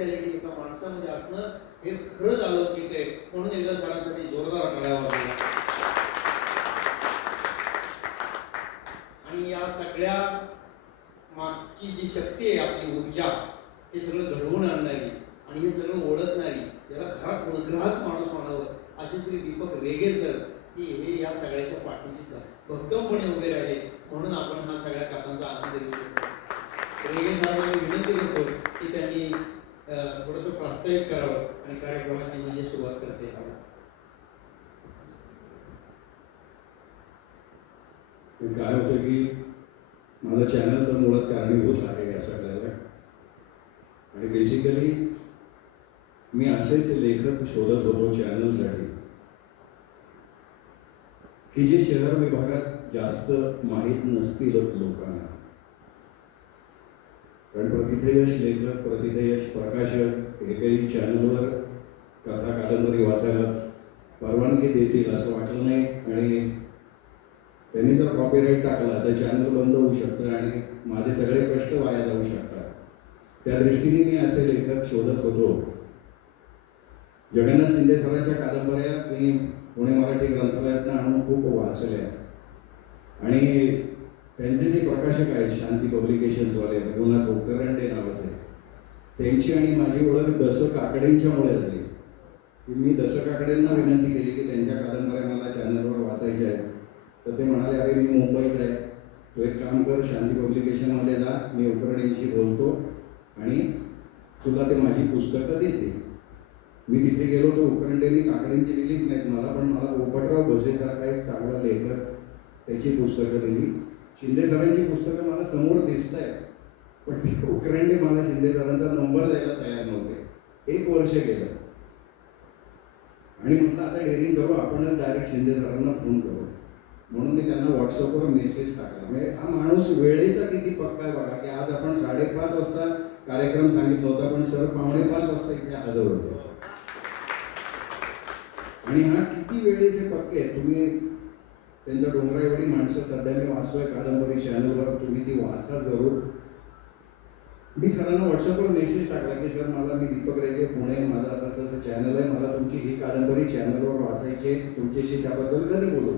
Personality एका माणसामध्ये असणं हे खरंच अलौकिक आहे. म्हणून एकदा सरांसाठी जोरदार टाळ्या वाजवा. आणि या सगळ्या मागची जी शक्ती आहे आपली ऊर्जा, हे सगळं घडवून आणणारी आणि हे सगळं ओळखणारी, त्याला खरा गुणग्राहक माणूस म्हणावं असे श्री दीपक रेगे सर की हे या सगळ्याच्या पाठीशी भक्कमपणे उभे राहिले. म्हणून आपण हा सगळ्या कथांचा आनंद घेऊ शकतो. रेगे साहेबांना विनंती करतो की त्यांनी थोडंसं प्रास्ताविक करावं आणि कार्यक्रमाची म्हणजे सुरुवात करते. काय होतं की माझं चॅनल तर मुळात कारणीभूत आहे या सगळ्याला. आणि बेसिकली मी असेच लेखक शोधत होतो चॅनलसाठी की जे शहर विभागात जास्त माहीत नसतील लोकांना. कारण प्रतिथयश लेखक, प्रतिथयश प्रकाशक हे काही चॅनलवर कथा कादंबरी वाचायला परवानगी देतील असं वाटलं नाही. आणि त्यांनी जर कॉपीराईट टाकला तर चॅनल बंद होऊ शकतं आणि माझे सगळे कष्ट वाया जाऊ शकतात. त्या दृष्टीने मी असे लेखक शोधत होतो. जगन्नाथ शिंदे सरांच्या कादंबऱ्या मी पुणे मराठी ग्रंथालयातनं आणून खूप वाचल्या. आणि त्यांचे जे प्रकाशक आहेत शांती पब्लिकेशन्सवाले रघुनाथ उपकरंडे नावाचे, त्यांची आणि माझी ओळख दस काकडेंच्यामुळे झाली. की मी दस काकडेंना विनंती केली की त्यांच्या कादंबऱ्या मला चॅनलवर वाचायच्या आहेत. तर ते म्हणाले, अरे मी मुंबईत आहे, तो एक काम कर, शांती पब्लिकेशनमध्ये जा, मी उपकरणेंशी बोलतो आणि तुला ते माझी पुस्तकं देते. मी तिथे गेलो तर उपकरणेंनी काकडेंची दिलीच नाहीत मला, पण मला पोपटराव भसेसारखा एक चांगला लेखक त्याची पुस्तकं दिली. शिंदे सरांची पुस्तकं मला समोर दिसत आहे, पण ते उपकरणे मला शिंदे सरांचा नंबर द्यायला तयार नव्हते. 1 वर्ष गेलं आणि म्हटलं आता डेअरिंग करू, आपण डायरेक्ट शिंदे सरांना फोन करू. म्हणून मी त्यांना व्हॉट्सअपवर मेसेज टाकला. म्हणजे हा माणूस वेळेचा किती पक्का आहे बघा, की आज आपण 5:30 वाजता कार्यक्रम सांगितला होता, पण सर 4:45 वाजता इथे हजर होते. आणि हा किती वेळेचे पक्के आहेत. तुम्ही त्यांच्या डोंगरा एवढी माणसं सध्या मी वाचतोय कादंबरी चॅनलवर, तुम्ही ती वाचा जरूर. मी सरांना व्हॉट्सअपवर मेसेज टाकला की सर मला, मी दीपक रेगे पुणे, माझं असं असं चॅनल आहे, मला तुमची ही कादंबरी चॅनलवर वाचायची, तुमच्याशी त्याबद्दल कधी बोलू.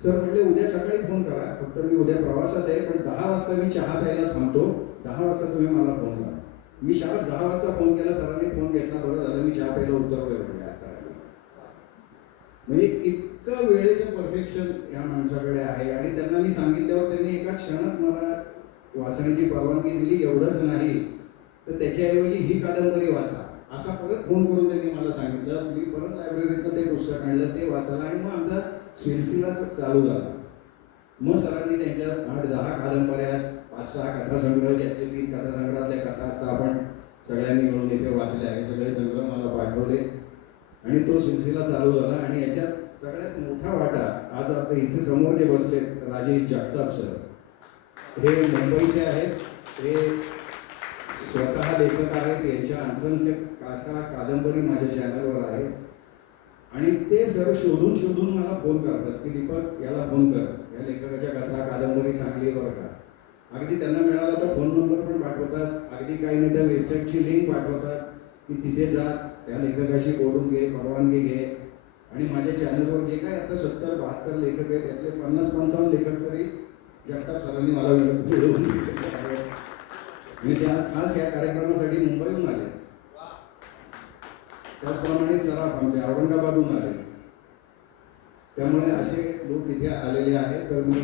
सर म्हटले उद्या सकाळी फोन करा, फक्त मी उद्या प्रवासात आहे, पण 10 वाजता मी चहा प्यायला थांबतो, 10 वाजता तुम्ही मला फोन करा. मी शाळेत 10 वाजता फोन केला, सरांनी फोन घेतला, बरं झालं मी चहा प्यायला उतरलोय. म्हणजे इतकं वेळेचं परफेक्शन या माणसाकडे आहे. आणि त्यांना मी सांगितल्यावर त्यांनी एका क्षणात मला वाचण्याची परवानगी दिली. एवढंच नाही तर त्याच्याऐवजी ही कादंबरी वाचा असा परत फोन करून त्यांनी मला सांगितलं. मी परत लायब्ररीतनं ते पुस्तक आणलं, ते वाचलं आणि मग आमचा सिलसिलाच चालू झाला. मग सरांनी त्यांच्या 8-10 कादंबऱ्या, 5-6 कथासंग्रह, त्यातले 3 कथासंग्रहातल्या कथा आता आपण सगळ्यांनी मिळून इथे वाचल्या. हे सगळे संग्रह मला पाठवले आणि तो सिलसिला चालू झाला. आणि याच्यात सगळ्यात मोठा वाटा, आज आता इथे समोर जे बसले राजेश जगताप सर, हे मुंबईचे आहेत, हे स्वतः लेखक आहेत, यांच्या असंख्य कथा कादंबरी माझ्या चॅनलवर आहे. आणि ते सर शोधून शोधून मला फोन करतात की दीपक याला फोन कर, या लेखकाच्या कथा कादंबरी चांगली बरं का. अगदी त्यांना मिळाला तर फोन नंबर पण पाठवतात, अगदी काही नाही तर वेबसाईटची लिंक पाठवतात की तिथे जा, त्या लेखकाशी बोलून घे, परवानगी घे. आणि माझ्या चॅनलवर जे काय आता 70-72 लेखक आहेत, त्यातले 50-55 लेखक तरी जगताप सरांनी मला मिळवून दिले. आणि त्या खास या कार्यक्रमासाठी मुंबईहून आले. त्याचप्रमाणे सराफ आमचे औरंगाबादहून आले. त्यामुळे असे लोक इथे आलेले आहेत. तर मी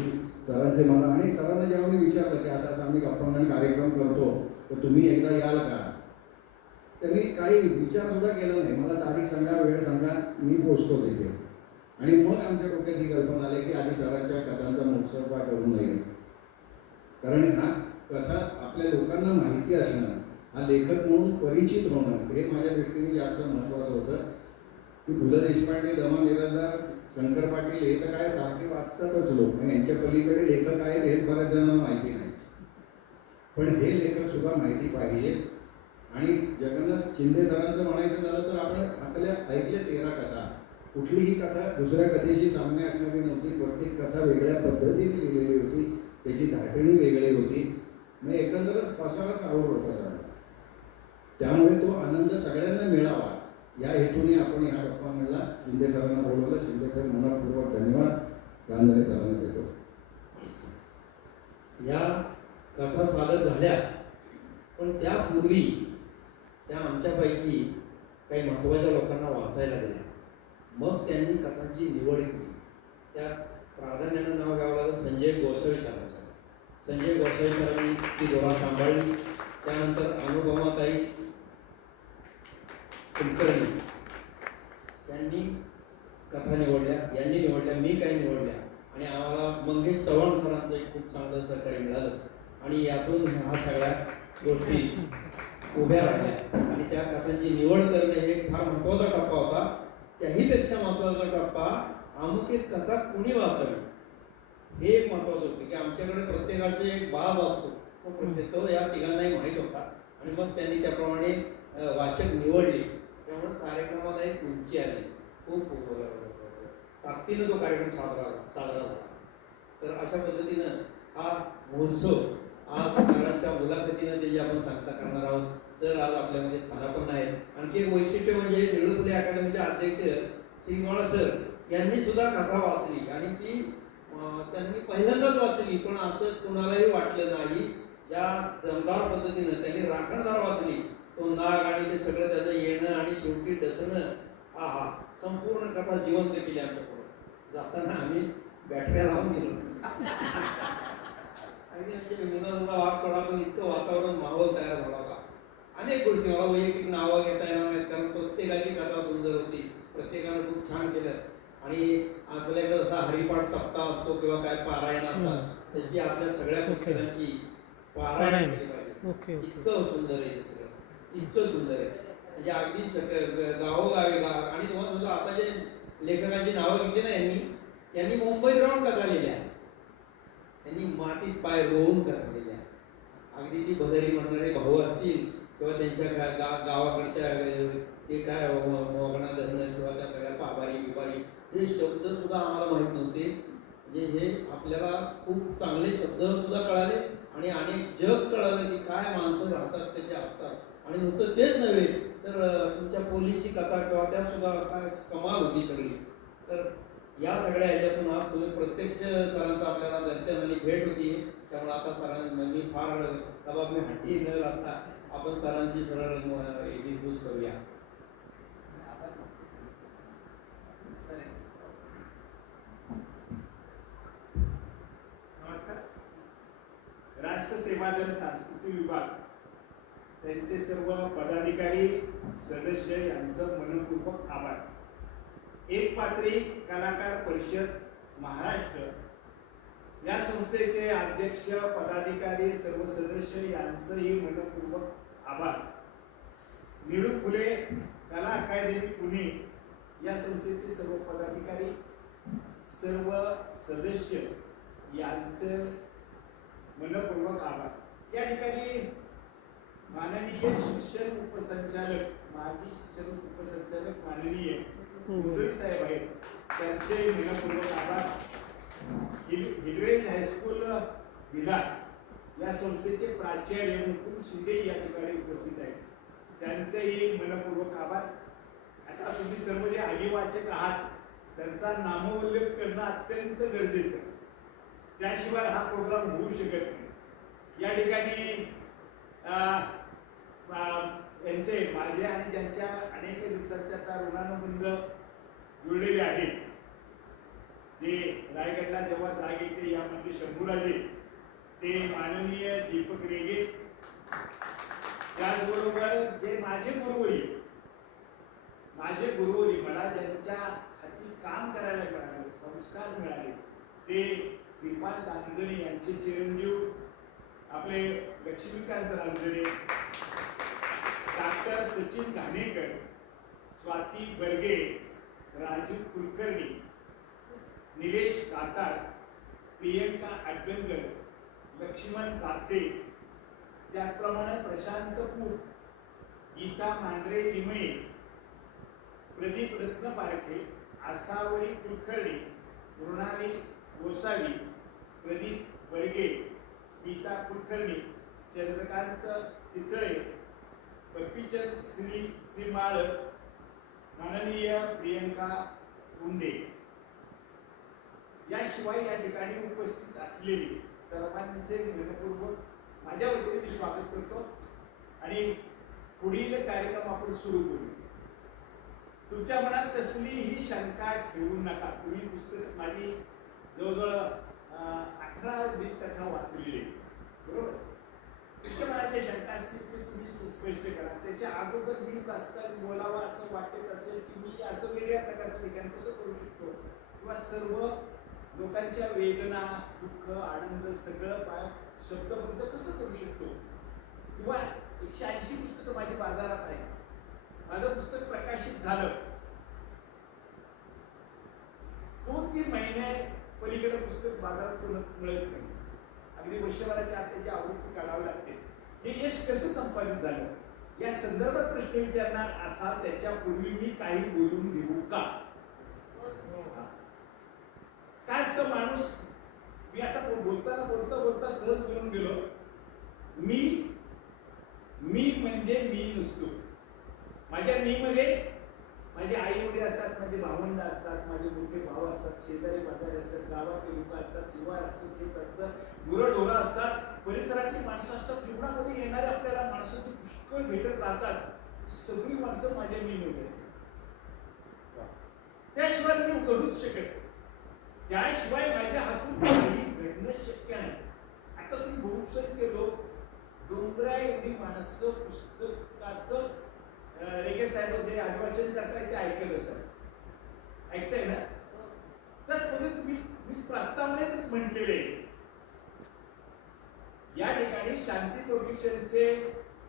सरांचे मला, आणि सरांना जेव्हा मी विचारलं की असं आम्ही गप्पा कार्यक्रम करतो तर तुम्ही एकदा याल का, त्यांनी काही विचार सुद्धा केला नाही. मला तारीख सांगा, वेळ सांगा, मी पोचतो तिथे. आणि मग आमच्या डोक्यात ही कल्पना आली की आधी सरांच्या कथांचा मुखसरपा करू नये. कारण हा कथा आपल्या लोकांना माहिती असणं, हा लेखक म्हणून परिचित होणं, हे माझ्या दृष्टीने जास्त महत्त्वाचं होतं. की पु ल देशपांडे, दमा मिरासदार, शंकर पाटील हे तर काय सारखे वाचतातच लोक, यांच्या पलीकडे लेखक आहेत हेच बऱ्याच जणांना माहिती नाही. पण हे लेखक सुद्धा माहिती पाहिजे. आणि जगन्नाथ शिंदे सरांचं म्हणायचं झालं तर आपण आपल्या ऐकल्या 13 कथा, कुठलीही कथा दुसऱ्या कथेशी साम्य असणारी नव्हती. प्रत्येक कथा वेगळ्या पद्धतीने लिहिलेली होती, त्याची धाटणी वेगळी होती. मग एकंदरच पसाराच आवड होता सर. त्यामुळे तो आनंद सगळ्यांना मिळावा या हेतूने आपण ह्या गप्पा म्हणला. शिंदे सरांना बोलवलं. शिंदे सर मनपूर्वक धन्यवाद रांजणे सरांना देतो. या कथा सादर झाल्या, पण त्यापूर्वी त्या आमच्यापैकी काही महत्त्वाच्या लोकांना वाचायला दिल्या. मग त्यांनी कथांची निवड केली. त्या प्राधान्यानं नाव घ्यावं लागलं संजय गोसावी सरांचं. संजय गोसावी सरांनी ती जोरा सांभाळली. त्यानंतर अनुपमाताई कुलकर्णी यांनी कथा निवडल्या, यांनी निवडल्या, मी काही निवडल्या आणि आम्हाला मंगेश चव्हाण सरांचं एक खूप चांगलं सहकार्य मिळालं आणि यातून ह्या सगळ्या गोष्टी उभ्या राहिल्या आणि त्या कथांची निवड करणे हे फार महत्त्वाचा टप्पा होता. त्याहीपेक्षा महत्त्वाचा टप्पा अमुक एक कथा कुणी वाचावी हे एक महत्त्वाचं होतं की आमच्याकडे प्रत्येकाचे एक बाज असतो. तो या तिघांनाही माहीत होता आणि मग त्यांनी त्याप्रमाणे वाचक निवडले. त्यामुळे कार्यक्रमाला एक उंची आली. खूप ताकदीनं तो कार्यक्रम साजरा झाला. तर अशा पद्धतीनं हा महोत्सव आज सरांच्या मुलाखतीनं त्याची आपण सांगता करणार आहोत. सर आज आपल्यामध्ये स्थानापन्न आहेत. आणखी एक वैशिष्ट्य म्हणजे नेहरू फुले अकादमीचे अध्यक्ष श्री मोळा सर यांनी सुद्धा कथा वाचली आणि ती त्यांनी पहिल्यांदाच वाचली, पण असं कुणालाही वाटलं नाही. ज्या दमदार पद्धतीनं त्यांनी राखणदार वाचली, तो नाग आणि ते सगळं त्याचं येणं आणि शेवटी डसणं, आहा, संपूर्ण कथा जिवंत केली आमच्या पुढे. जाताना आम्ही बॅटऱ्या लावून गेलो आणि विनोदाचा वाद थोडा, पण इतकं वातावरण माहोल तयार झाला होता. अनेक गोष्टी मला वैयक्तिक नावं घेता येणार नाहीत, कारण प्रत्येकाची कथा सुंदर होती. प्रत्येकानं खूप छान केलं आणि आपल्याकडे जसा हरिपाठ सप्ताह असतो किंवा काय पारायण असतात, तशी आपल्या सगळ्या पुस्तकांची पारायण केली पाहिजे. इतकं सुंदर आहे हे सगळं, इतकं सुंदर आहे. म्हणजे अगदी गावोगावी आणि तुम्हाला समजा आता जे लेखकांची नावं घेतली ना यांनी मुंबईत राहून कथा लिहिल्या, त्यांनी मातीत पाय रोवून कथा लिहिल्या. अगदी ती बदरी म्हणणारे भाऊ असतील किंवा त्यांच्या गावाकडच्या ते काय मोगणा धरणं किंवा त्या सगळ्या पाबारी बिबारी हे शब्द सुद्धा आम्हाला माहीत नव्हते. म्हणजे हे आपल्याला खूप चांगले शब्द सुद्धा कळाले आणि अनेक जग कळालं की काय माणसं राहतात, कसे असतात. आणि नुसतं तेच नव्हे तर तुमच्या पोलिसी कथा किंवा त्या सुद्धा काय कमाल होती सगळी. तर या सगळ्या ह्याच्यातून आज तुम्ही प्रत्यक्ष सरांचं आपल्याला दर्शन आणि भेट होती. त्यामुळे आता सरांना मी फार कबाब मी हट्टी न राहता आपण सरांशी सरळ इंट्रोड्यूस करूया. नमस्कार. राष्ट्र सेवा दल सांस्कृतिक विभाग त्यांचे सर्व पदाधिकारी सदस्य यांचं मनपूर्वक आभार. एक पात्री कलाकार परिषद महाराष्ट्र या संस्थेचे अध्यक्ष पदाधिकारी सर्व सदस्य यांचंही मनपूर्वक आभार. नेहरू फुले कला अकादमी पुणे या संस्थेचे सर्व पदाधिकारी सर्व सदस्य यांचं मनपूर्वक आभार. या ठिकाणी माननीय शिक्षण उपसंचालक, माजी शिक्षण उपसंचालक माननीय मुंडळी साहेब आहेत, त्यांचे मनपूर्वक आभार. हिरवेज हायस्कूल विलार या संस्थेचे प्राचार्य मुकुंद शिंदे या ठिकाणी उपस्थित आहेत, त्यांचेही मनपूर्वक आभार. आता तुम्ही सर्व जे अभिवाचक आहात त्यांचा नामोल्लेख करणं अत्यंत गरजेचं, त्याशिवाय हा प्रोग्राम होऊ शकत नाही. या ठिकाणी यांचे माझे आणि ज्यांच्या अनेक दिवसांच्या त्या ऋणानुबंध जुळलेले आहेत, जे रायगडला जेव्हा जाग येते यामध्ये शंभूराजे, ते माननीय दीपक रेगे, त्याचबरोबर जे माझे गुरुवरी मला ज्यांच्या हाती काम करायला मिळाले, संस्कार मिळाले, ते श्रीपाद रांजणे यांचे चिरंजीव आपले लक्ष्मीकांत रांजणे, डॉक्टर सचिन घाणेकर, स्वाती बर्गे, राजू कुलकर्णी, निलेश कातार, प्रियंका अडगंगर, लक्ष्मण काते, त्याचप्रमाणे प्रशांत पूर, गीता मांढरे लिमये, प्रदीप रत्न पारखे, आसावरी कुलकर्णी, मृणाली गोसावी, प्रदीप बर्गे, स्मिता कुलकर्णी, चंद्रकांत चितळे, कपिचंद श्रीमाळ, माननीय प्रियंका गुंडे, याशिवाय या ठिकाणी उपस्थित असलेले सर्वांचे मनपूर्वक माझ्या वतीने मी स्वागत करतो आणि पुढील कार्यक्रम आपण सुरू करू. तुमच्या मनात कसलीही शंका ठेवू नका. तुम्ही पुस्तक माझी जवळजवळ 18-20 कथा वाचलेली आहे, बरोबर. तुमच्या मनाच्या शंका असतील ते तुम्ही स्पष्ट करा. त्याच्या अगोदर मी प्रस्तावित बोलावा असं वाटत असेल की मी असं वेगळ्या प्रकारचं लिखाण कसं करू शकतो किंवा सर्व लोकांच्या वेदना, दुःख, आनंद सगळं शब्दबद्ध कसं करू शकतो किंवा 180 पुस्तकं माझी बाजारात आहे. माझं पुस्तक प्रकाशित झालं 2-3 महिने पलीकडे पुस्तक बाजारात मिळत नाही. अगदी वर्षभराच्या आत त्याची आवृत्ती काढावी लागते. हे यश कसं संपादित झालं या संदर्भात प्रश्न विचारणार असा त्याच्यापूर्वी मी काही बोलून देऊ का? काय असतं माणूस, मी आता बोलता सहज बोलून गेलो. मी म्हणजे मी नसतो. माझ्या मी मध्ये माझे आई वडील असतात, माझे भावंड असतात, माझे मोठे भाऊ असतात, शेजारी पाजारी असतात, गावातले लोक असतात, शिवार असतं, शेत असतं, गुरंढोरं असतात, परिसरातली माणसं असतात. जीवनामध्ये येणारे आपल्याला माणसाची पुष्कळ भेटत राहतात. सगळी माणसं माझ्या मी मध्ये असतात. त्याशिवाय मी करूच शकत. त्याशिवाय माझ्या हातून काही घडणं शक्य नाही. आता तुम्ही बहुसंख्य लोक डोंगरा एवढी माणसं पुस्तकाचं रेगे साहेब जे अभिवाचन करताय ते ऐकत असाल, ऐकताय ना? तर मी प्रस्तावनेतच म्हटलेले या ठिकाणी शांती प्रोटेक्शनचे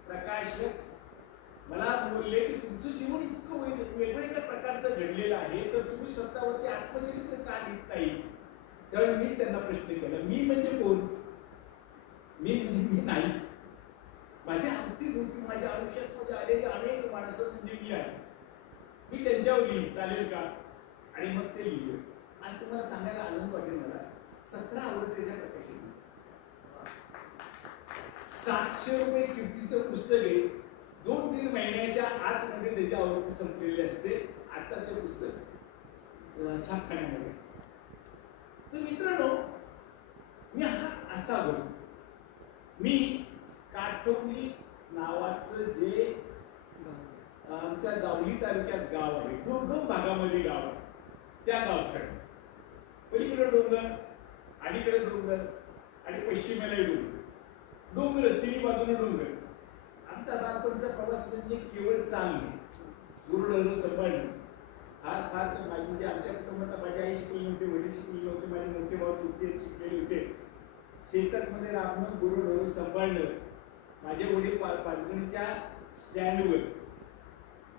प्रकाशक मला बोलले की तुमचं जीवन इतकं वेगवेगळ्या प्रकारचं घडलेलं आहे तर तुम्ही स्वतःवरती आत्मचरित्र का लिहित नाही. त्यावेळेस मीच त्यांना प्रश्न केला, मी म्हणजे कोण? मी म्हणजे मी नाहीच. माझ्या अवतीभोवती माझ्या आयुष्यात मध्ये आलेली अनेक माणसं म्हणजे मी आहे. मी त्यांच्यावर लिहिन चालेल का? आणि मग ते लिहिले. आज तुम्हाला सांगायला आनंद वाटेल मला 17 आवृत्तीच्या प्रकाशित 700 रुपये किमतीचं पुस्तक आहे. 2-3 महिन्याच्या आतमध्ये त्याची आवृत्ती संपलेली असते. आता ते पुस्तक छापखान्यामध्ये. तर मित्रांनो, मी हा असा बोलतो. मी काटोली नावाचं जे आमच्या जावली तालुक्यात गाव आहे, दुर्गम भागामध्ये गाव आहे, त्या गावचं पलीकडे डोंगर, अलीकडे डोंगर आणि पश्चिमेला डोंगरच, तिन्ही बाजूने डोंगरच. आमचा बालपणचा प्रवास म्हणजे केवळ चालणे, गुरुढोरं सांभाळणे. फार म्हणजे आमच्या कुटुंबात माझी आई शिकली नव्हती, वडील शिकले नव्हते, माझे मोठे भाऊ सुट्टीत शिकलेले होते. शेतामध्ये राबणं, गुरुढोरं सांभाळणं. माझे वडील पाचगणीच्या स्टँडवर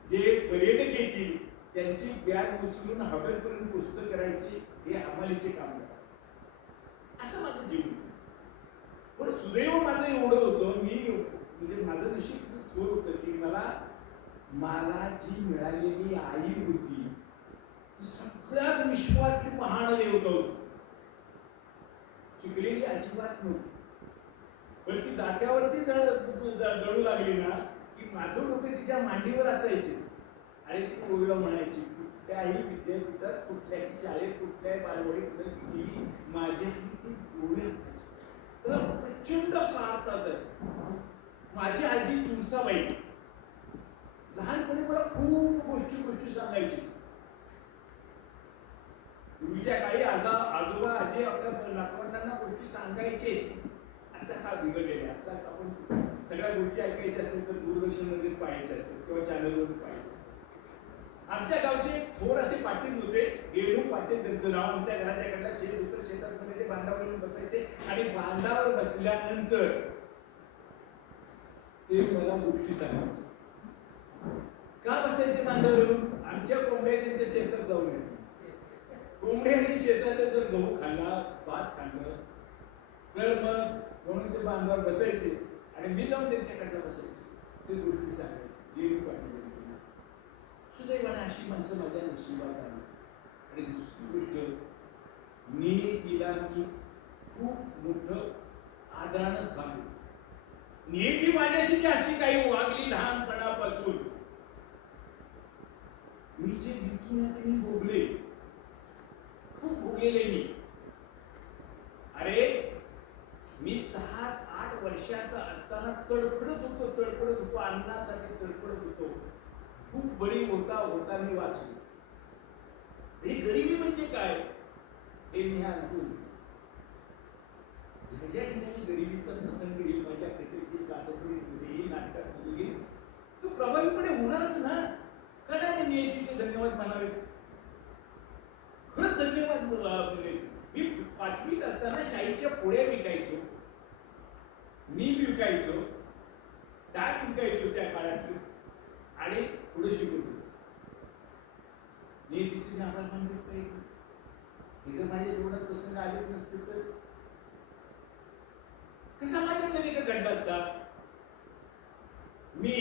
जे पर्यटक येतील त्यांची बॅग उचलून हॉटेलपर्यंत पुस्तक करायची हे हमालीचे काम करतात. असं माझं जीवन. पण सुदैव माझं एवढं होतं, मी म्हणजे माझं नशीब थोर होतं की मला जी मिळालेली आई होती ती सगळ्याच विश्वातली महान देवता होती. शिकलेली अजिबात नव्हती. पण ती जात्यावरती जळू लागली ना की माझं डोके तिच्या मांडीवर असायचे आणि ती ओविळा म्हणायची, कुठल्याही विद्यापीठात, कुठल्याही शाळेत, कुठल्याही बालवाडीत गेली माझी ती ओविळा तर प्रचंड सार्थ असायची. माझी आजी तुळसाबाई लहानपणी मला खूप गोष्टी सांगायची. पूर्वीच्या काळी आजोबा आजी आपल्या नातवंडांना गोष्टी सांगायचेच. आता काळ बिघडलेला. आता आपण सगळ्या गोष्टी ऐकायच्या असतील तर दूरदर्शनमध्येच पाहायच्या असतात किंवा चॅनलवरच पाहायच्या असतात. आमच्या गावचे थोर असे पाटील होते, गेलू पाटील त्यांचं नाव. आमच्या घराच्या कडला शेत होतं, शेतामध्ये ते बांधावर बसायचे आणि बांधावर बसल्यानंतर ते मला गोष्टी सांगायचे. का बसायचे बांधावर? आमच्या कोंबड्या त्यांच्या शेतात जाऊन येते. कोंबड्यांनी शेतात जर गहू खाल्ला, भात खाल्लं तर मग म्हणून ते बांधावर बसायचे आणि मी जाऊन त्यांच्याकडनं बसायचे. ते गोष्टी सांगायचे. गेलू पाटील सुदैवाने अशी माणसं माझ्या नशिबात आली. आणि दुसरी गोष्ट, मी तिला खूप मोठं आदरानं सांगतो. नियती माझ्याशी अशी काही वागली लहानपणापासून, मी जे भीतून मी भोगले, खूप भोगलेले मी. अरे मी 7-8 वर्षाचा असताना तडफडत होतो अन्नासाठी तडफडत होतो. खूप बळी होता मी वाचलो. ही गरिबी म्हणजे काय हे मी अनुभवलं. ज्या ठिकाणी गरिबीचा प्रसंग येईल माझ्या क्रिकेटची कादंबरीमध्ये नाटकामध्ये तो प्रभावीपणे होणारच ना. का नाही नियतीचे धन्यवाद मानावे. खरंच धन्यवाद बोलावे. मी 5वीत असताना शाईच्या पोळ्या विकायचो, मी विकायचो, डाक विकायचो त्या काळातली आणि पुढे शिकवतो. नियतीचे आभार मानलेच पाहिजे. हे जर माझ्या जीवनात प्रसंग आलेच नसते तर कसा माझ्याकडे एक घंटा असता. मी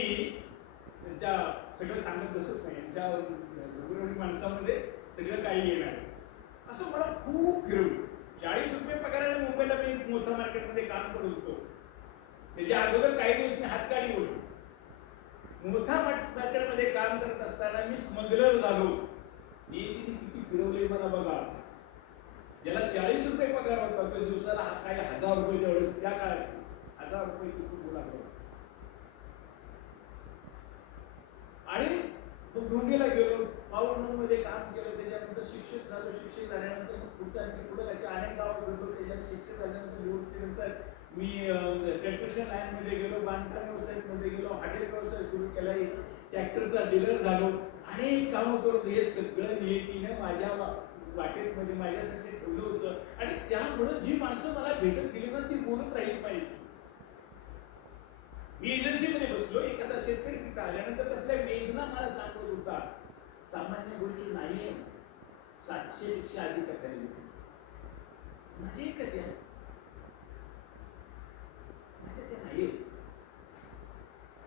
त्यांच्या सगळं सांगत बसत नाही. यांच्या गौरवणी माणसामध्ये सगळं काही येणार असं मला खूप फिरवलं. 40 रुपये पगाराने मुंबईला मी मोठ्या मार्केटमध्ये काम करत होतो. त्याच्या अगोदर काही दिवस मी हातगाडी बोलतो. मोठ्या मार्केटमध्ये काम करत असताना मी स्मगलर झालो. किती फिरवले मला बघा. ज्याला 40 रुपये पगार होता तो दिवसाला काही 1000 रुपये तेवढेच त्या काळात 1000 रुपये तिथून लागलो. आणि डोंगेला गेलो, पाऊल मध्ये काम केलं. त्याच्यानंतर शिक्षक झालो. शिक्षक झाल्यानंतर पुढे असे अनेक गावात गेलो. त्याच्यात शिक्षक झाल्यानंतर निवृत्तीनंतर मी कन्स्ट्रक्शन लाईन मध्ये गेलो, बांधकाम व्यवसायामध्ये गेलो, हॉटेल व्यवसाय सुरू केला, ट्रॅक्टरचा डीलर झालो. अनेक कामं करून हे सगळं नियतीने माझ्या वाटेत मध्ये माझ्यासाठी ठेवलं होतं. आणि त्यामुळे जी माणसं मला भेटत गेली ना ती बोलत राहिली पाहिजे. मी एजन्सीमध्ये बसलो. एखादा शेतकरी तिथं आल्यानंतर त्यातल्या वेदना मला सांगत होता. सामान्य गोष्ट नाहीये. 700 पेक्षा अधिक कथा माझी कथा माझ्या त्या नाही.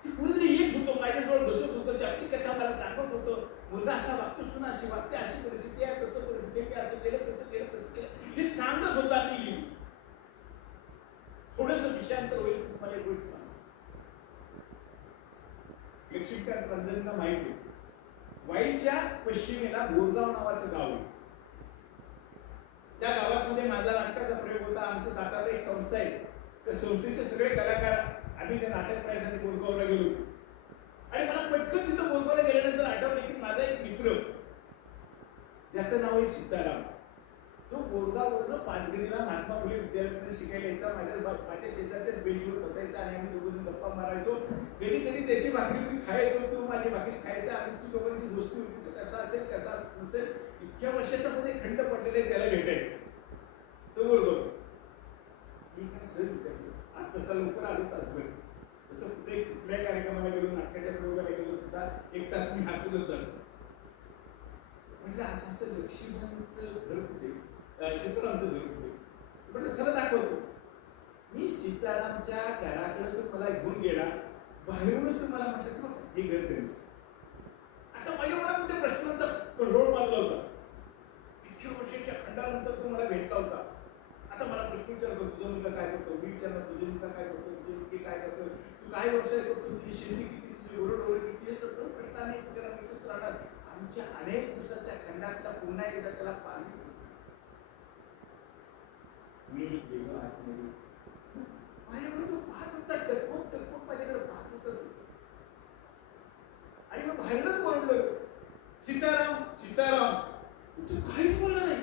कुणीतरी येत होतो माझ्याजवळ बसत होतं. ते आपली कथा मला सांगत होतं. मुलगा असा वागतो, सुना अशी वागते, अशी परिस्थिती आहे, तसं परिस्थिती आहे, असं केलं तसं केलं तसं केलं हे सांगत होता. मी थोडस विषयांतर होईल तुम्हाला एक गोष्ट लक्ष्मीकांत रंजनना माहिती आहे. वाईच्या पश्चिमेला बोरगाव नावाचं गाव आहे. त्या गावामध्ये माझा नाटकाचा प्रयोग होता. आमच्या सातारात एक संस्था आहे. त्या संस्थेचे सगळे कलाकार आम्ही त्या नाटक करायसाठी बोरगावला गेलो. आणि मला पटकन तिथं बोरगावला गेल्यानंतर आठवलं की माझा एक मित्र ज्याचं नाव आहे सीताराम, तो बोरगाववरनं पाचगणीला महात्मा फुले विद्यालयामध्ये शिकायला यायचा. माझ्या शेजारच्या बेंचवर बसायचा आणि आम्ही दोघं गप्पा मारायचो. कधी कधी त्याची भाकरी मी खायचो, तो माझी भाकरी खायचा. आमची दोघांची दोस्ती होती. कसा असेल कसा नसेल इतक्या वर्षाचा मध्ये खंड पडलेले त्याला भेटायचं. तो बोरगावचा मी काय सहज विचारलं. आज तसा लवकर आलो तासभर. तसं कुठल्याही कार्यक्रमाला गेलो, नाटकाच्या प्रयोगाला गेलो सुद्धा 1 तास मी हातूनच जातो. म्हटलं असं असं लक्ष्मणचं घर कुठे, चित्रांचं घर कुठे. म्हटलं चला दाखवतो. मी सीतारामच्या घराकडे तो मला घेऊन गेला. बाहेरूनच तो मला म्हटलं की हे घर त्यांचं. आता माझ्या मनात त्या प्रश्नाचा रोड मारला होता. 100 वर्षाच्या खंडानंतर तो मला भेटला होता. आता मला प्रश्न विचारतो, तुझं मुलगा काय करतो, मी विचारणार तुझे मुलगा काय करतो, तुझे मुलगी काय करतो, तू काय व्यवसाय करतो, तुझी शेती किती, तुझे गोरडोळे किती, हे सगळं प्रश्न अनेक त्याला विचारत राहणार. आमच्या अनेक दिवसाच्या खंडातला पुन्हा एकदा त्याला पाणी मी गेलो आतमध्ये. माझ्याकडे तो पाहत होता, टकमक माझ्याकडे पाहत होता. आणि मग बाहेरच बोललो, सीताराम सीताराम. तू काहीच बोलला नाही.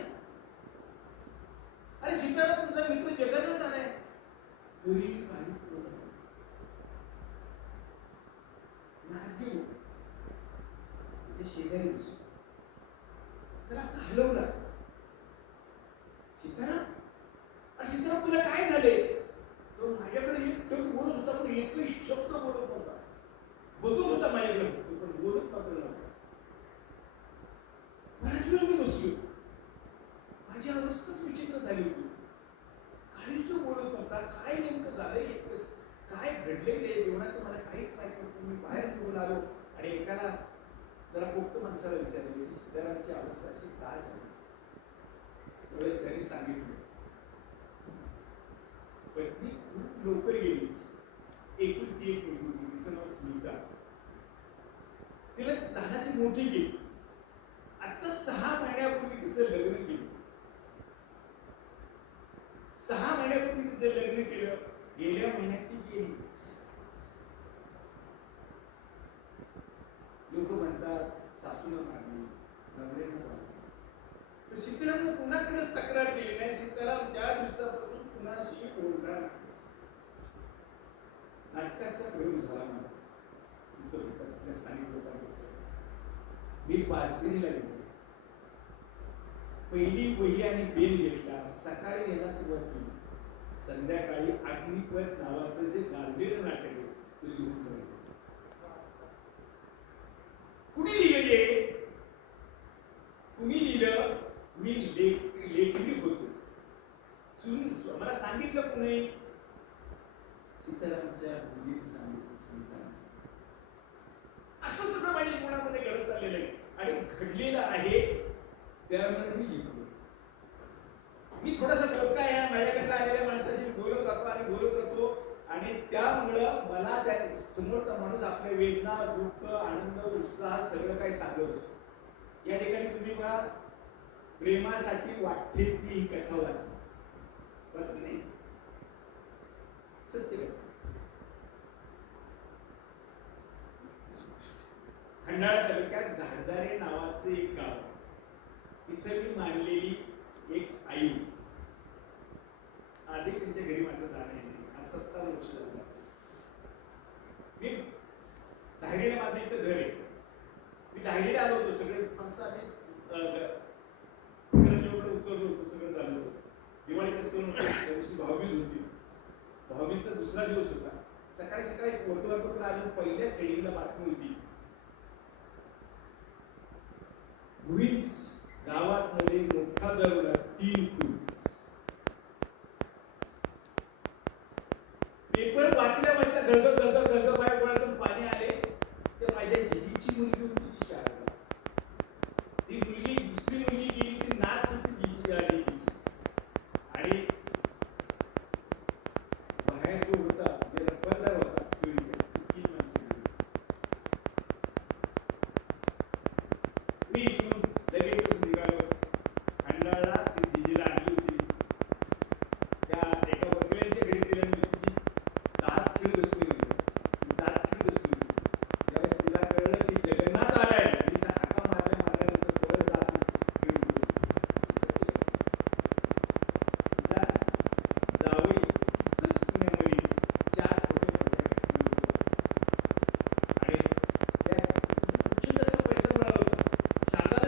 अरे सीताराम तुझा मित्र जगातच आलाय तरी काहीच बोलला नाही. शेजारी बसू त्याला असं हलवलं. सीताराम अरे सीताराम तुला काय झाले. तो माझ्याकडे एक टक बोलत होता पण एकही शब्द बोलत नव्हता. बघत होता माझ्याकडे पण बोलत मात्र नव्हता. बऱ्याच वेळ मी बसलो. माझी अवस्थाच विचित्र झाली होती. काहीच तो बोलत नव्हता. काय नेमकं झालंय, काय घडलंय त्या जीवनात मला काहीच माहित नव्हतं. मी बाहेर निघून आलो आणि एकाला जरा पोक्त माणसाला विचारले सीतारामची अवस्था अशी काय झाली. त्यावेळेस त्यांनी सांगितलं पत्नी खूप लवकर गेली. एकुलती एक मुलगी होती, तिचं नाव स्मिता. तिला लहानाची मोठी केली. आता 6 महिन्यापूर्वी तिचं लग्न केलं. 6 महिन्यापूर्वी तिचं लग्न केलं. गेल्या महिन्यात ती गेली. लोक म्हणतात सासूनं मारली, नवऱ्यानं मारली. सीतारामनं कुणाकडे तक्रार केली नाही. सीताराम त्या दिवसापासून कुणाशी बोलणार नाही. नाटकाचा प्रयोग झाला माझा. तिथं स्थानिक लोकांनी मी पाचगिरीला गेलो. पहिली वही आणि पेन घेतला. सकाळी यायला सुरुवात केली. संध्याकाळी अग्निपथ नावाचं जे गाजलेलं नाटक आहे ते लिहून ठेवलं. कुणी लिहिलं हे? कुणी लिहिलं? मी लेखिक होतो. मला सांगितलं कुणी? सीतारामच्या मुलीने सांगितलं. सीताराम असं सुद्धा माझ्या मनामध्ये घडत चाललेलं आहे आणि घडलेलं आहे. त्यामुळे मी लिहितो. मी थोडासा डोका आहे. माझ्याकडे आलेल्या माणसाशी बोलत राहतो आणि बोलत राहतो आणि त्यामुळं मला त्या समोरचा माणूस आपल्या वेदना, दुःख, आनंद, उत्साह सगळं काही सांगतो. या ठिकाणी तुम्ही मला प्रेमासाठी वाटते ती कथा वाचली नाही? सत्य खंडाळा तालुक्यात घाटदारे नावाचे एक गाव. इथे मी मानलेली एक आई. आधी त्यांच्या घरी माझं जाणं आहे. आज 70 वर्ष झालं. मी धायरीला माझं इथं घर आहे. मी धायरीला आलो होतो. सगळे माणसं आम्ही चिरंजीवकडे उतरलो होतो. सगळं चाललो होतो. दिवाळीचा सण होता. त्या दिवशी भाऊबीज होती. भाऊबीजचा दुसरा दिवस होता. सकाळी सकाळी वर्तमानपत्र आलं. पहिल्याच हेडिंगला बातमी होती. भुईंच गावात मध्ये मोठा दरोडा, 3 खून. पेपर वाचल्या वाचल्या गळगळ बाहेर डोळ्यातून पाणी आले. ते माझ्या जिजीची मुलगी होती ती शाळेला. ती मुलगी दुसरी मुलगी गेली. ती नाच होती जिजीची आणि बाहेर जो होता जे रखवालदार होता चुकी माणसं. मी इथून लगेचच निघालो. खंडाळा ती दिदीला आणली होती. त्या एका वकिलांच्या घरी दिल्यानंतर तिची दात खिळ बसली होती. त्यावेळेस तिला कळलं की जगन्नाथ आलाय. मी हाका मारल्यानंतर परत दात खिळ होती. तिला जावई इथंच पुण्यामध्ये 4 छोटे आणि त्या प्रचंड असा पैसा मिळाला होता. शारदा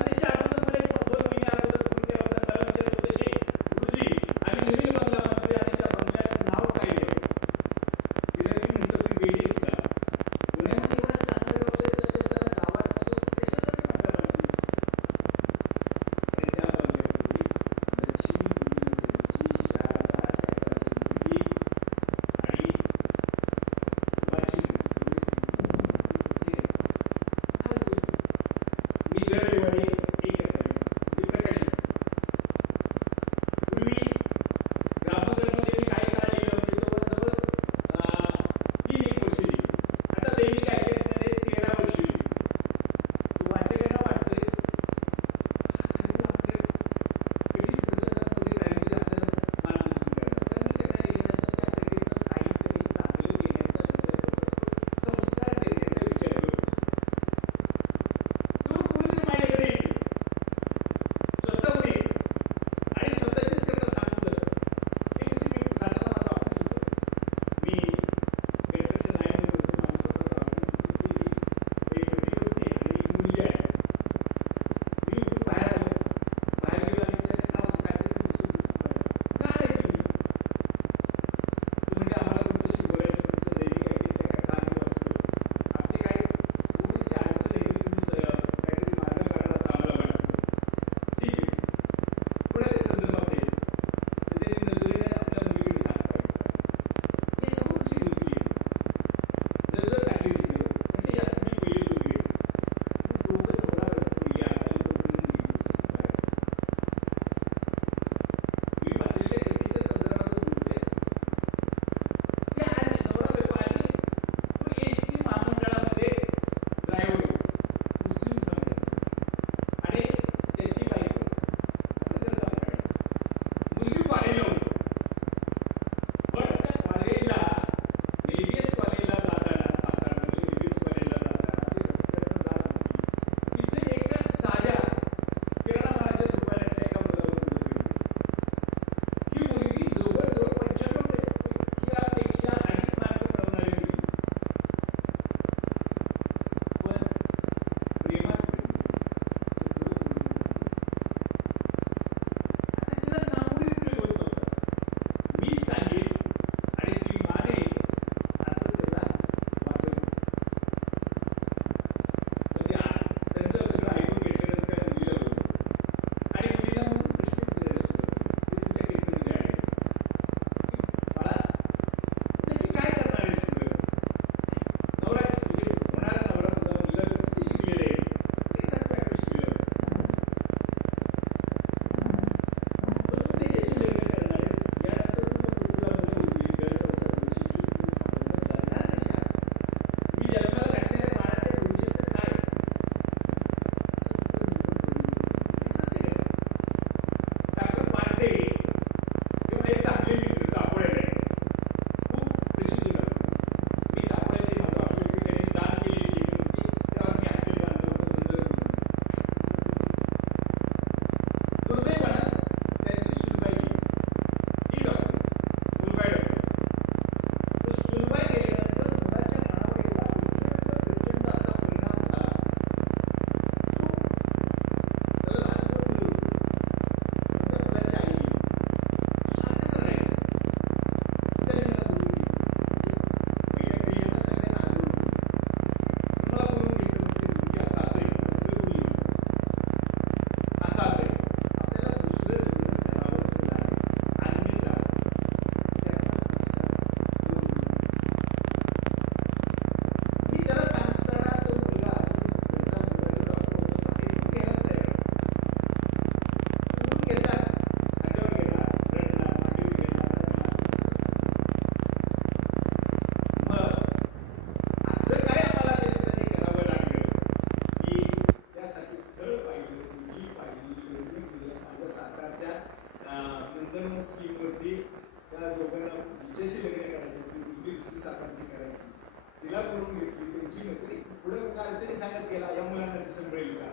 सगळे सांगत गेला या मुलांना ते सांभाळेल का,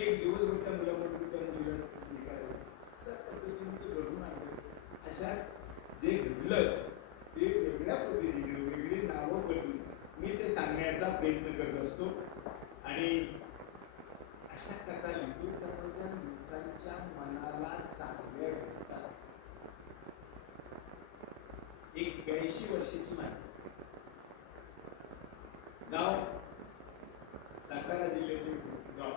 एक दिवसभर त्या मुलाबरोबर त्या मुलीला हे करायला अशा पद्धतीने ते घडून आणलं. अशा जे घडलं ते वेगळ्या पद्धतीने वेगळी नावं बदलून मी ते सांगण्याचा प्रयत्न करत असतो. आणि अशा कथा लिहितो त्यामुळे त्या लोकांच्या मनाला चांगल्या वाटतात. एक 82 वर्षाची माहिती, गाव सातारा जिल्ह्यातील गाव.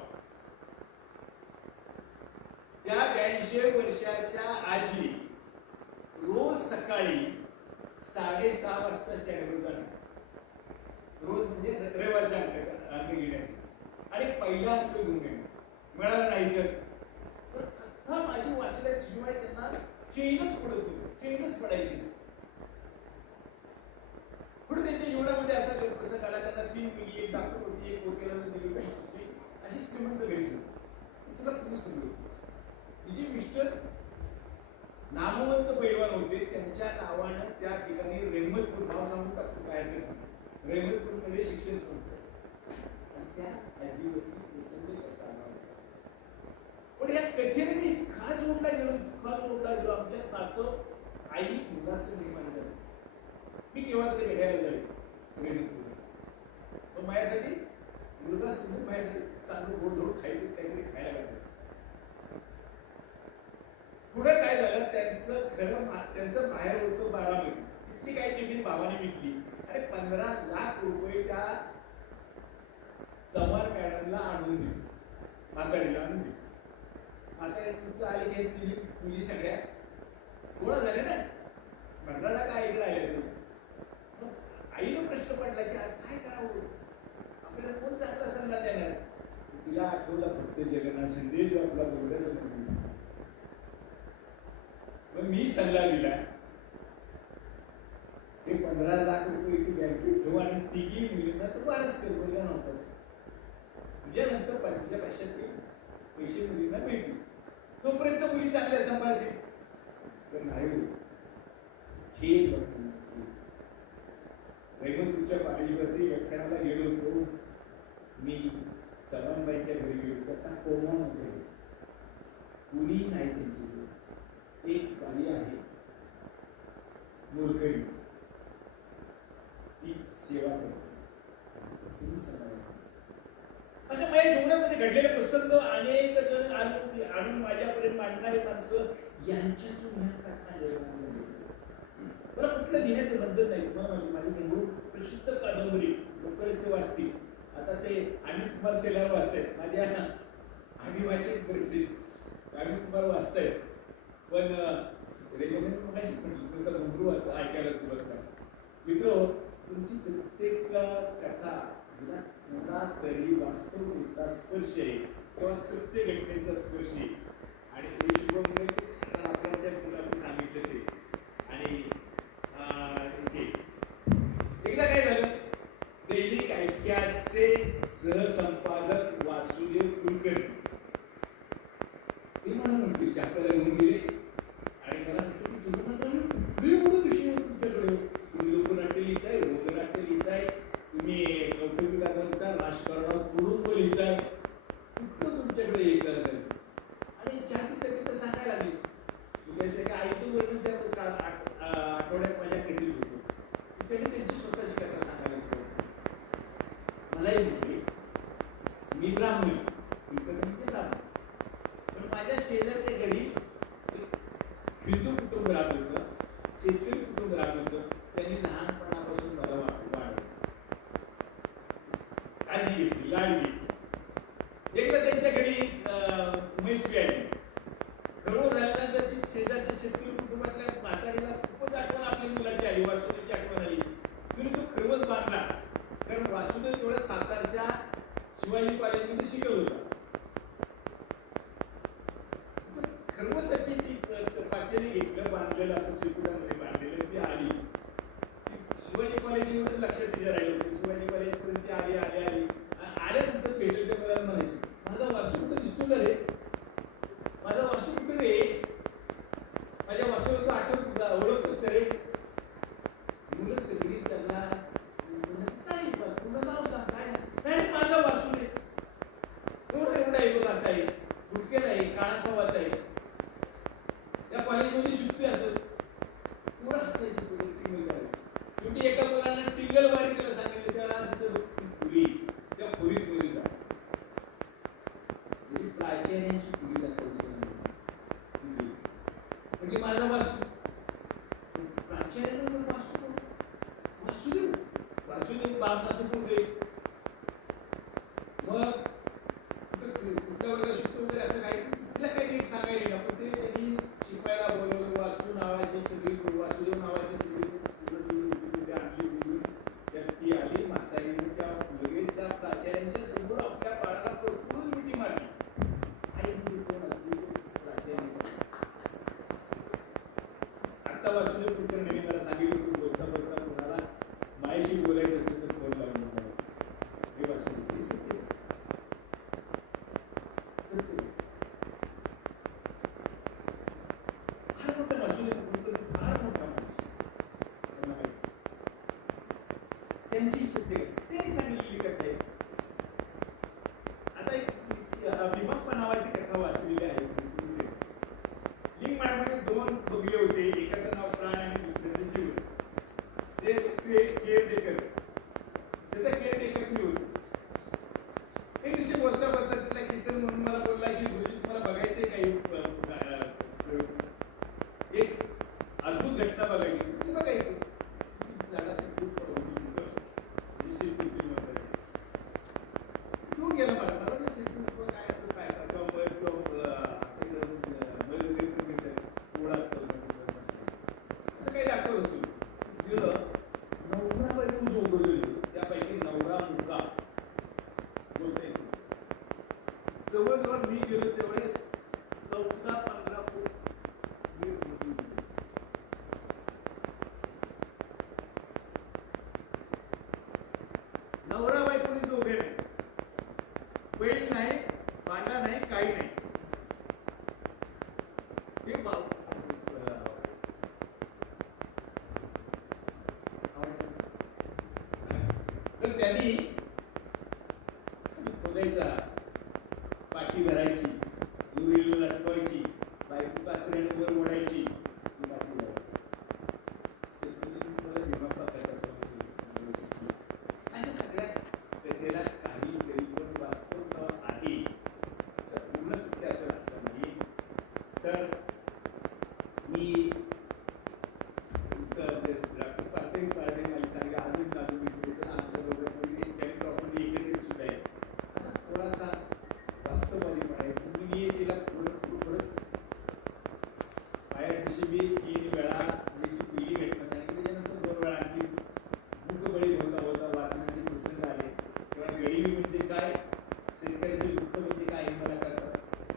त्या 82 वर्षाच्या आजी रोज सकाळी 6:30 वाजता स्टँडवर जाणार. रोज म्हणजे रविवारच्या अंक घेण्यासाठी आणि पहिला अंक घेऊन येणार. मिळाला नाही तर कथा माझी वाचल्याशिवाय त्यांना चेनच पडत होती, चेनच पडायची. पुढे त्यांच्या जीवनामध्ये असा कसं काढला, त्यांना 3 मुली, एक डॉक्टर होती, एक वकिलाची अशी श्रीमंत घ्यायची. तुला तुम्ही समजू तिचे मिस्टर नामवंत पैलवान होते, त्यांच्या नावानं त्या ठिकाणी रेहमतपूर नाव सांगून टाकतो काय रेहमतपूरमध्ये शिक्षण संस्था. आणि त्या आजीवरती प्रसंग कसा आला. पण या कथेने मी खास ओढला गेलो आमच्या नातं आई मुलाचं निर्माण झालं. मी केव्हा तरी भेटायला जायचो पण माझ्यासाठी मुलगा समजून माझ्यासाठी चांगलं गोड गोड काहीतरी खायला लागायचं. पुढे काय झालं, त्यांचं बाहेर होतं बारामती. तिथली काही जमीन भावाने विकली आणि 15 लाख रुपये त्या चव्हाण मॅडमला आणून दिली, म्हातारीला आणून दिली. म्हातारी आली की तिने मुली सगळ्या गोळा झाले ना, मंडळाला काय इकडे आले. आईला प्रश्न पडला की काय करावं, आपल्याला कोण चांगला सल्ला देणार. तिला आठवला फक्त जगन्नाथ शिंदे जो आपला बोलला समजून. पण मी सल्ला दिला हे 15 लाख रुपये ती बँकेत ठेव आणि तिघी मुलींना तू वारस कर. बोलला नव्हताच. तुझ्यानंतर तुझ्या पैशात पैसे मुलींना मिळतील, तोपर्यंत मुली चांगल्या सांभाळतील. तर नाही खेळ बघतो. रेहमतपूरच्या कॉलेजवरती व्याख्यानाला गेलो होतो मी. चव्हाणबाईच्या घरी गेलो होतो. आता कोमन होते, कुणी नाही त्यांची. एक बाई आहे मोलकरी, ती सेवा करते. तुम्ही सांगा अशा माझ्या जीवनामध्ये घडलेले प्रसंग अनेक जण आणून माझ्यापर्यंत मांडणारे माणसं यांच्यातून ह्या कथा निर्माण झाल्या. मला कुठलं लिहिण्याचं बंधन नाही. माझी मुंबई प्रसिद्ध कादंबरी लोकरस्ते वाचतील. आता ते अमित कुमार सेलार वाचतायत, माझ्या अभिवाचित परिस्थिती अमित कुमार वाचतायत. पण मुंबई वाचा ऐकायला सुरुवात करा. मित्र, तुमची प्रत्येक कथा मुळात तरी वास्तविकतेचा स्पर्श आहे किंवा सत्य घटनेचा स्पर्श आहे. आणि ते शुभमने आपल्या मुलाचं सांगितलं ते. आणि एकदा काय झालं, दैनिक ऐक्याचे सहसंपादक वासुदेव कुलकर्णी ते मला म्हटले, चाकऱ्याला घेऊन गेले आणि मला विषय तुमच्याकडे. तुम्ही लोकनाट्य लिहिताय, रोगनाट्य लिहिताय, तुम्ही कौटुंबिक लिहिताय, राजकारणात कुटुंब लिहिताय, कुठलं तुमच्याकडे हे करत आहे. आणि चार सांगायला लागली. त्यांच्या आईचं वर्णन त्या आठवड्यात माझ्या कधीच होतं. त्यांनी त्यांची स्वतःची कथा सांगायला सुरुवात. मलाही म्हटली मी ब्राह्मण, पण माझ्या शेजारच्या घरी हिंदू कुटुंब राहत होतं, शेतकरी कुटुंब राहत होतं. त्यांनी लहानपणापासून मला वाढवलं, काळजी घेतली, लाड घेतली. एकदा त्यांच्या घरी मैत्री आली. गर्व झाल्यानंतर ती शेजारच्या शेतकरी कुटुंबातल्या म्हातारीला खूपच आठवण आपली मुलाची आली, वासुदेवची आठवण आली. तुम्ही तो खरवच बांधला, कारण वासुदेव तेवढ्या सातारच्या शिवाजी कॉलेजमध्ये शिकत होता. खरवसाची ती पातेली घेतलं, बांधलेलं असं त्रिपुरामध्ये बांधलेलं. ती आली शिवाजी कॉलेज एवढंच लक्षात तिथे राहिलं होतं. शिवाजी कॉलेजपर्यंत ती आली आल्यानंतर भेटल ते मला म्हणायची, माझा वासू कुठं दिसतो का रे, माझा वासू कुठे रे, माझ्या वासूला तू आठवत ओळखतोस रे. मुलं सगळी त्याला काय तुला नाव सांग, काय माझा वासू प्राचार्यांची पिढी दाखवली त्यांनी. म्हणजे माझा वासू प्राचार्यांना वासुदेव वासुदेव बाबाचं पुढे मग कुठल्या वर्गात शिकतो वगैरे असं काही तिला काही नीट सांगायला नको. ते त्यांनी शिकवायला बोलवलं. वासू नावाची सगळी वासुदेव नावाची सगळी आणली त्यात ती आली म्हातारीने त्या लगेच त्या प्राचार्यांच्या समोर आपल्या बाळाला भरपूर मिठी मारली. आई म्हणजे कोण असली प्राचार्य. आता वासुदेव कुलकर्णी मला सांगितलं की बोलता बोलता कोणाला मायाशी बोलायचं असेल तर फोन लावून बघा. हे वासुदेव सत्य सत्य फार मोठा वासुदेव कुलकर्णी फार मोठा माणूस. त्यांची सत्य त्यांनी सांगितलेली कथा आहे. आता एक भीमाप्पा नावाची कथा वाचलेली आहे. लिंगमाळ्यामध्ये दोन बगले होते. एकाचं नाव प्राण आणि दुसऱ्याचं जीवन. ते केअरटेकर त्याचा केअरटेकर मी होतो. एक दिवशी बोलता बोलता तिथला किसन म्हणून मला बोलला की गुरुजी तुम्हाला बघायचे काही एक अद्भुत घटना बघायची. ते बघायचं झाडाचं खूप घेऊन गेला मला काय असं काय असं काही दाखवत असतो. गेलं नवरा बायको दोघं त्यापैकी नवरा मुलगा बोलता येतो. जवळजवळ मी गेलो तेवढेच 14-15 फूट नवरा बायकोनी दोघे नाही. बैल नाही, भांडा नाही, काही नाही. हे तर त्यांनी खोदायचा, पाठी भरायची, दुरीला लटकवायची, बायको कासऱ्याने वर ओढायची. अशा सगळ्या कथेला काही तरी पण वास्तव आहे. पूर्ण सत्य असं नाही. तर मी थोडासा वास्तववादी पण आहे. तुम्ही तिला पायाशी मी 3 वेळा पहिली घटना सांगितली. त्याच्यानंतर 2 वेळा आणखी मुकबळी होता वाचनाचे प्रसंग आले. किंवा गरिबी म्हणजे काय, शेतकऱ्याचे दुःख म्हणजे काय हे मला कळतं.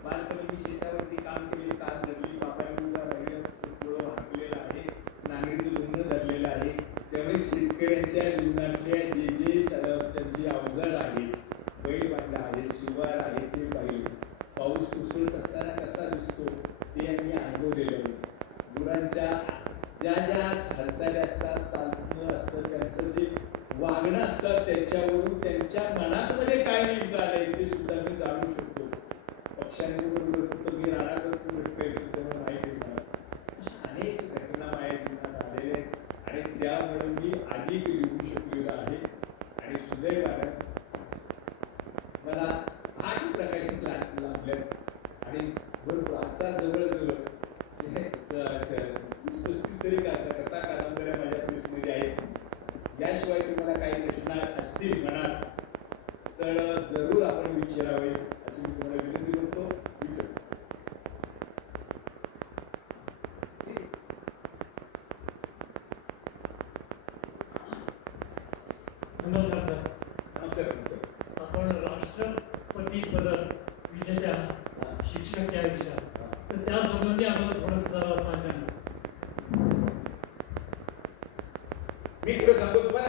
बालपणी मी शेतावरती काम केले, तार धरली, बापाने मुलगा राहिलं, पुढं वाकलेलं आहे, नांगरीचं लुंड धरलेलं आहे. त्यामुळे शेतकऱ्यांच्या जीवनातल्या जे त्यांची अवजार आहेत, बैल बांधला आहे, शिवार आहे, ते पाहिले. पाऊस कोसळत असताना कसा दिसतो ते आम्ही अनुभवलेलं आहे. गुरांच्या ज्या हालचाली असतात, चालणं असतं, त्यांचं जे वागणं असतं, त्याच्यावरून त्यांच्या मनामध्ये काय नेमकं आलंय ते सुद्धा मी जाणू शकतो. पक्ष्यांसोबत मी राहणारच सुद्धा माहिती मला. अनेक घटना माझ्या जीवनात आलेल्या आहेत आणि त्यामुळे मी अधिक लिहू शकलेलो आहे. आणि सुदैवानं मला 8 प्रकाशित लागल्यात आणि भरपूर आता जवळजवळ 20-35 तरी कथा कादंबऱ्या माझ्या प्रेसमध्ये आहेत. याशिवाय तुम्हाला काही प्रश्न असतील मनात तर जरूर आपण विचारावे अशी मी तुम्हाला विनंती करतो. नमस्कार सर. नमस्कार. आपण राष्ट्रपती पद विजेत्या शिक्षक या विषयात तर त्या संबंधी आम्हाला थोडंसं सांगा. मी खरं सांगतो तुम्हाला,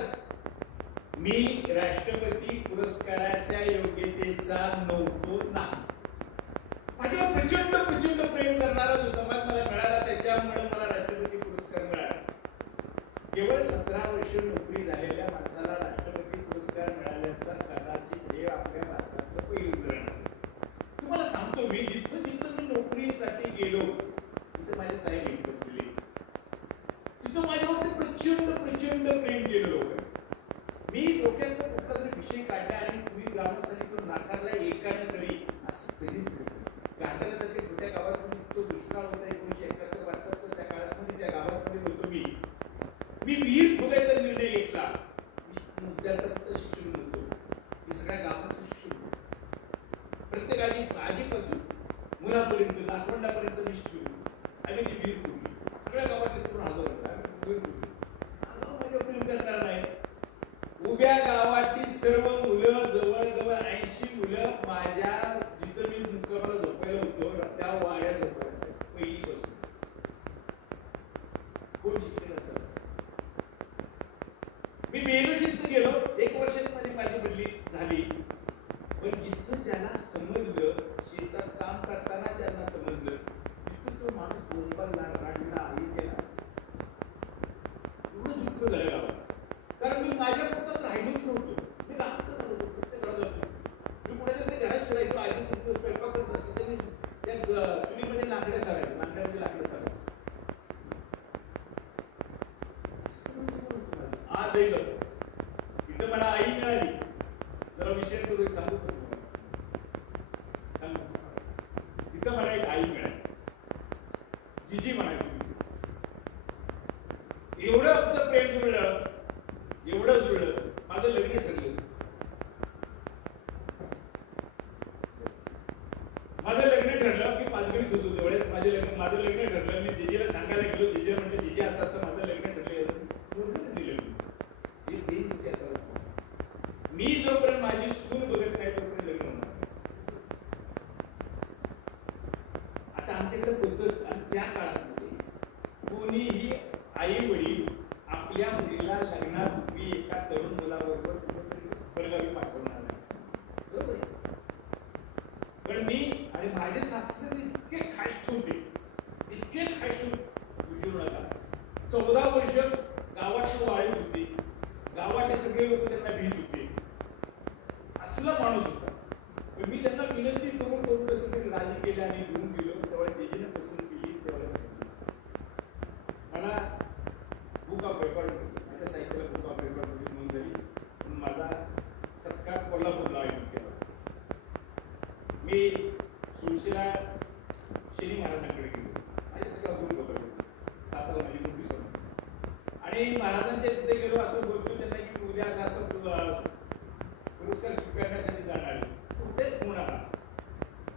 मी राष्ट्रपती पुरस्काराच्या योग्यतेचा नव्हतो नाही. माझ्यावर प्रचंड प्रचंड प्रेम करणारा जो समाज मला मिळाला त्याच्यामुळे मला राष्ट्रपती पुरस्कार मिळाला. केवळ 17 वर्ष नोकरी झालेल्या माणसाला राष्ट्रपती पुरस्कार मिळाल्याचा कदाचित हे आपल्या भारतातलं पहिलं उदाहरण असेल. तुम्हाला सांगतो मी, जिथं जिथं मी नोकरीसाठी गेलो तिथं माझे साहेब येत बसलेले, तिथं माझ्यावरती प्रचंड प्रचंड प्रेम केलं लोक. मी डोक्यात कुठला तरी विषय काढला आणि तुम्ही ग्रामस्थांनी तो नाकारला एकाने तरी, असं कधीच नाही. घाटाऱ्यासारख्या छोट्या गावातून तो दुष्काळ होता 1971-72 त्या काळात त्या गावामध्ये होतो मी विहीर खोदायचा निर्णय घेतला. मुद्द्यार्थ शिक्षण होतो मी सगळ्या गावाचं शिक्षण होतो. प्रत्येकाची आजीपासून मुलापर्यंत नातवंडापर्यंत मी शिक्षण आम्ही ती विहीर खोदली. सगळ्या गावात करून हजर होता विहीर खोदली. माझ्या उपयोग करणार नाही. उभ्या गावातली सर्व मुलं जवळजवळ 80 मुलं माझ्या जिथं मी मुक्कामाला झोपायला होतो त्या वाड्यात झोपायचं पहिलीपासून. कोण शिक्षण असेल मी बेरोशीत गेलो 1 वर्षात माझी बदली झाली. पण जिथं ज्याला समजलं शेतात काम करताना ज्यांना समजलं तिथं तो माणूस बोंबाला राडला आई गेला. एवढं दुःख झालं गावात. कारण मी माझ्या पुरताच राहिलोच नव्हतो. मी गावाचं झालो प्रत्येक घरात जातो. मी पुण्याच्या त्या घरात शिरायचो. आधी स्वयंपाक करत असतो त्यांनी त्या चुलीमध्ये लाकडं सारायचं. लाकडामध्ये लाकडं सारायचं. आजही इथं मला आई मिळाली. जरा विषय तो एक सांगू इथं मला एक आई मिळाली. जिजी म्हणायची. एवढं आमचं प्रेम जुळलं एवढं जुळलं. माझं लग्न ठरलं. मी पाचगणीत होतो त्यावेळेस माझं लग्न ठरलं. मी जिजीला सांगायला गेलो. जिजी म्हणजे जिजी असं माझं लग्न ठरलं. मी जोपर्यंत माझी सून बघत नाही तोपर्यंत लग्न होणार. आता आमच्याकडे पद्धत आणि त्या काळामध्ये कोणीही आई वडील आपल्या मुलीला लग्नापूर्वी एका तरुण मुलाबरोबर परगावी पाठवणार नाही. बरोबर आहे. पण मी आणि माझे सासरे इतके खाष्ट होते. विचारू नका. 14 वर्ष गावात वाळीत होते. गावातले सगळे लोक त्यांना भीत होते. असला माणूस होता. पण मी त्यांना विनंती करून कसं तरी राजी केले आणि घेऊन गेलो. तेव्हा तेजीने पसंत केली. तेव्हा मला बुक ऑफ रेकॉर्ड माझ्या साहित्याला बुक ऑफ रेकॉर्ड मध्ये नोंद झाली. पण माझा सत्कार कोल्हापूरला आयोजित केला. मी तुळशीला शनी महाराजांकडे गेलो. माझे सगळा गुरु बघतो. सातारा माझी मोठी सण आणि महाराजांच्या तिथे गेलो. असं बोलतो त्यांना की उद्या असं पुरस्कार स्वीकारण्यासाठी जाणार आहे. कुठेच फोन आला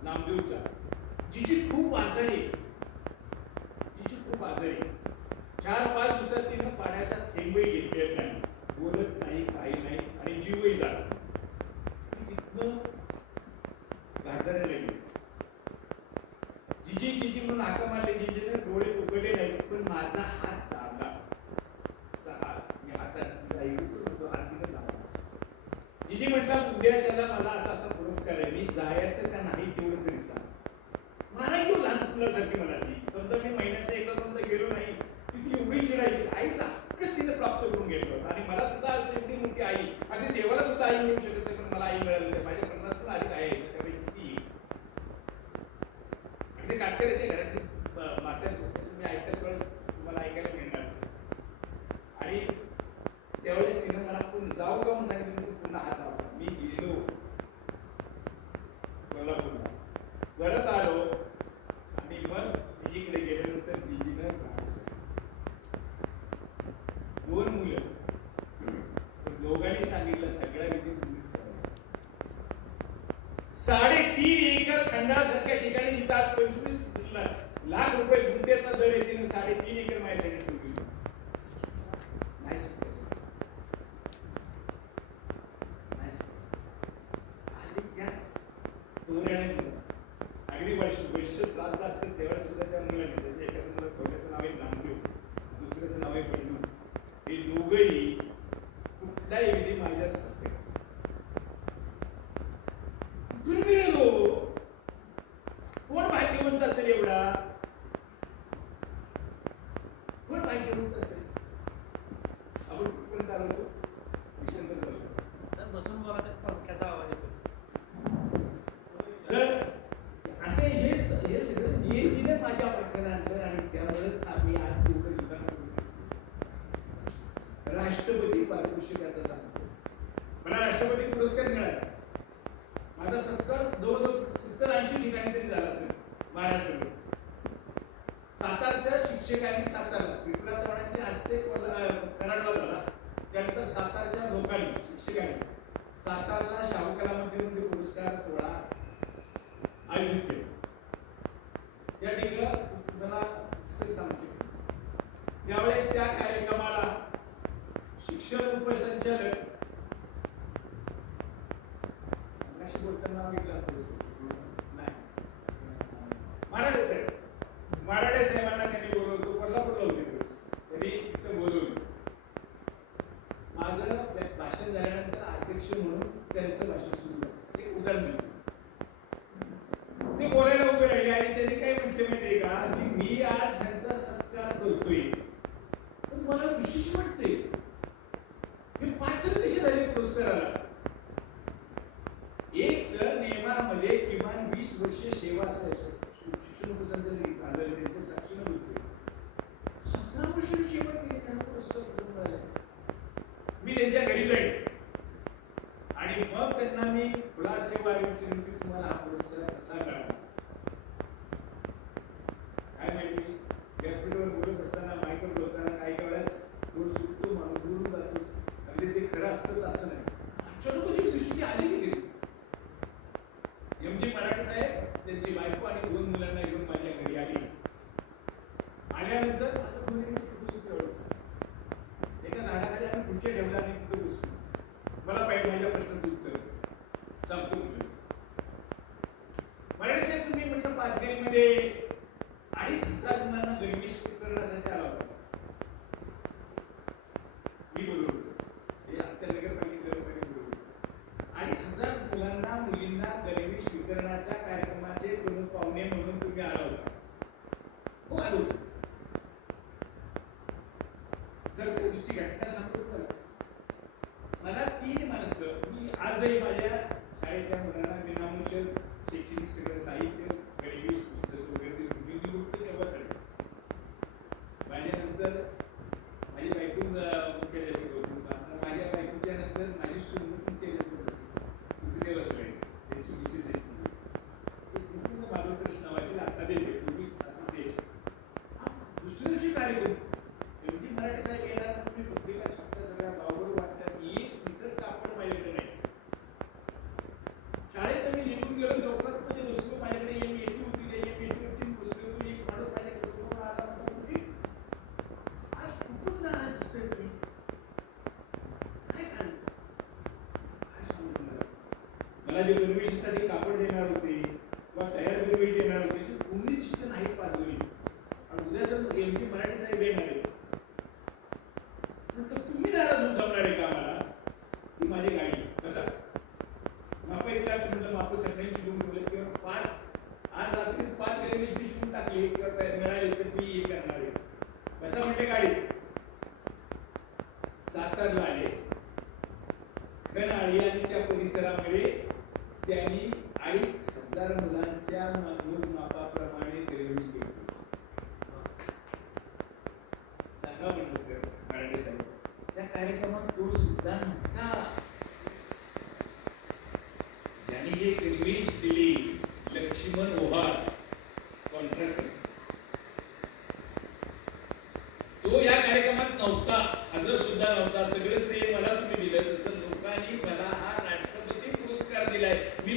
नामदेवचा. जिची खूप आजारी 4-5 दिवसात तिनं पाण्याचा थेंबही घेतलेला नाही. बोलत नाही काही नाही आणि जीवही झाला. तिथनं घाटाऱ्याला गेली. जिजी म्हणून हाका मारले. जिजीने डोळे उघडले नाही. पण माझा हात दाबला. असा हात मी हातात जिजी म्हटलं उद्याच्याला मला असा पुरस्कार आहे. मी जायचं का नाही तेवढं तरी सांग. म्हणायची लहान मुलासाठी म्हणाली. समजा मी महिन्यात एकदा दोनदा गेलो नाही ती एवढी चिडायची. आईचा हक्कच तिने प्राप्त करून घेतलं. आणि मला सुद्धा असं एवढी मोठी आई अगदी देवाला सुद्धा आई मिळू शकत नाही. पण मला आई मिळाली नाही. माझ्या 50 सुद्धा आधी आई आहे. त्यामुळे किती अगदी कातकऱ्याच्या घरातली मात्याच होत्या. तुम्ही ऐकत वेळेस तुम्हाला ऐकायला मिळणार. आणि त्यावेळेस तिने मला जाऊ का म्हणून सांगितलं. पुन्हा हात लावला. मी गेलो कोल्हापूरला. परत आलो आणि मग जिजीकडे गेल्यानंतर जिजीनं 2 मुलं. दोघांनी सांगितलं सगळ्या विधी तुम्हीच करायचं. 3.5 एकर खंडासारख्या ठिकाणी जिथं आज 25 लाख रुपये गुंठ्याचा दर आहे. तिने 3.5 एकर माझ्यासाठी ठेवली. नाही अगदी वर्ष श्राद्ध असते तेव्हा सुद्धा त्या मुलांनी त्याचं एकाचं मुलं थोड्याचं नाव आहे नामदेव, दुसऱ्याचं नाव आहे बंडू. हे दोघंही कुठल्याही विधी माझ्याच असते. तुम्ही गेलो कोण भाग्यवंत असेल एवढा? कोण भाग्यवंत असेल? आपण कुठपर्यंत आलो होतो? विषयांतर झालो. बसून बोला पंख्याचा आवाज येतो. तर असे हे सगळं नियतीने माझ्या वाट्याला आणलं आणि त्यामुळेच आम्ही आज एवढं युद्धात राष्ट्रपती पारितोषिकाचा सांगतो. मला राष्ट्रपती पुरस्कार मिळाला. माझा सत्कार जवळजवळ 70-80 ठिकाणी तरी झाला असेल. महाराष्ट्र सातारच्या शिक्षकांनी सातारा विठ्ठला चव्हाणांच्या हस्ते कराडला झाला. त्यानंतर सातारच्या लोकांनी शिक्षकांनी सातारला शाहू कला मंदिरामध्ये पुरस्कार सोहळा आयोजित केला. या ठिकाणी तुम्हाला सांगतो त्यावेळेस त्या कार्यक्रमाला शिक्षण उपसंचालक बोलताना माराडे साहेबांना त्यांनी बोलवलं. कोल्हापूरला होते त्यांनी तिथं बोलवलं. माझं भाषण झाल्यानंतर अध्यक्ष म्हणून त्यांचं भाषण सुरू झालं. एक उदाहरण ते बोलायला उभे राहिले आणि त्यांनी काय म्हटले माहितीये का की मी आज ह्यांचा सत्कार करतोय पण मला विशेष वाटते हे पात्र कसे झाले पुरस्काराला. एक तर नियमामध्ये किमान 20 वर्ष सेवा असायची. शिक्षण उपसंचालक आदर त्यांच्या साक्षीने बोलतोय 17 वर्ष सेवा केली त्यांना पुरस्कार कसं मिळाला. मी त्यांच्या घरी जाईल आणि मग त्यांना मी खुलासे विचारून की तुम्हाला हा पुरस्कार कसा मिळाला. काय माहिती व्यासपीठावर बोलत असताना माईकवर बोलताना काही वेळेस बोल सुटतो माणूस बोलून जातो. अगदी ते खरं असतं असं नाही. अचानक दृष्टी आली की एम जी मराठे साहेब त्यांची बायको आणि 2 मुलांना घेऊन माझ्या घरी आली. आल्यानंतर असं कोणी छोटी छोटी एका झाडाखाली आम्ही खुर्च्या ठेवला आणि तिथं बसलो. मला पाहिजे माझ्या प्रश्नाचं उत्तर सांगतो. मराठे साहेब तुम्ही म्हटलं पाचगणीमध्ये 2,500 मुलांना गणवेश वितरणासाठी आला होता. मी बोलवलं हे आमच्या नगरपालिकेकडे बोलवलं. 2,500 मुलांना मुलींना गणवेश वितरणाच्या कार्यक्रमाचे प्रमुख पाहुणे म्हणून तुम्ही आला होता. हो आलो. जर तुमची घटना सांगतो तर मला 3 माणसं मी आजही माझ्या शाळेच्या मुलांना विनामूल्य शैक्षणिक सगळं साहित्य गणवेश पुस्तक वगैरे तेव्हा झाले. माझ्यानंतर माझी बायको मुख्याध्यापिका होती. माझ्या बायकोच्या नंतर माझी सून मुख्याध्यापिका होती. ते बसले त्यांची मिसेस आहे बालकृष्ण नावाची आता देते 24 तास ते दुसऱ्या दिवशी कार्यक्रम एवढी मराठी साहेब येणार तुम्ही पत्रिका छापता सगळ्या गावावर वाटतात. एक मीटर कापड माझ्याकडे नाही. शाळेत मी निघून गेलो चौकात म्हणजे बसलो. माझ्याकडे एक पेटी होती. त्या पेटीवरती बसलो. एक माणूस माझ्याकडे समोर आला म्हणतो आज खूपच नाराज दिसतोय तुम्ही काय कारण काय सांगू मला. मला जे गणवेशीसाठी कापड देणार होते किंवा तयार गणवेश देणार होते ते कोणीच तिथे नाहीत पाचगणी. आणि उद्या जर एम जी मराठे साहेब येणार आहे म्हटलं तुम्ही नाराज होऊन जमणार आहे का मला. ही माझी गाडी कसा माप ऐकला म्हटलं माप सगळ्यांची घेऊन बोलत किंवा 5 आज रात्री 5 गणवेश मी शिवून टाकले किंवा मिळाले तर मी हे करणार आहे कसं म्हणजे गाडी. सातारला आले खनाळी आणि त्या परिसरामध्ये त्यांनी 2,500 मुलांच्या मापाप्रमाणे गणवेश घेतले. सांगा म्हणलं सर मराठे साहेब त्या कार्यक्रमात तो सुद्धा नव्हता. ज्यांनी हे गणवेश दिली लक्ष्मण ओहार कॉन्ट्रॅक्टर तो या कार्यक्रमात नव्हता. हजर सुद्धा नव्हता. सगळं श्रेय मला तुम्ही दिलं. तसं लोकांनी मला हा राष्ट्रपती पुरस्कार दिलाय. मी